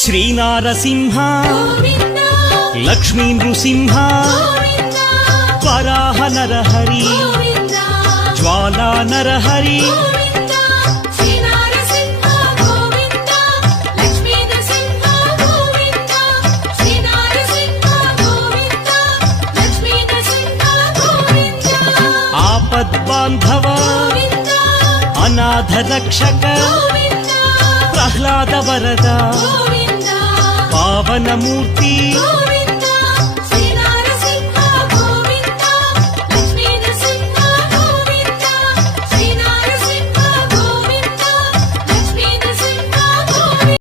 శ్రీనారసింహ లక్ష్మీ నృసింహ వరాహ నరహరి జ్వాలా నరహరి ఆపద్బాంధవ అనాథ రక్షక ప్రహ్లాద వరద పావనమూర్తి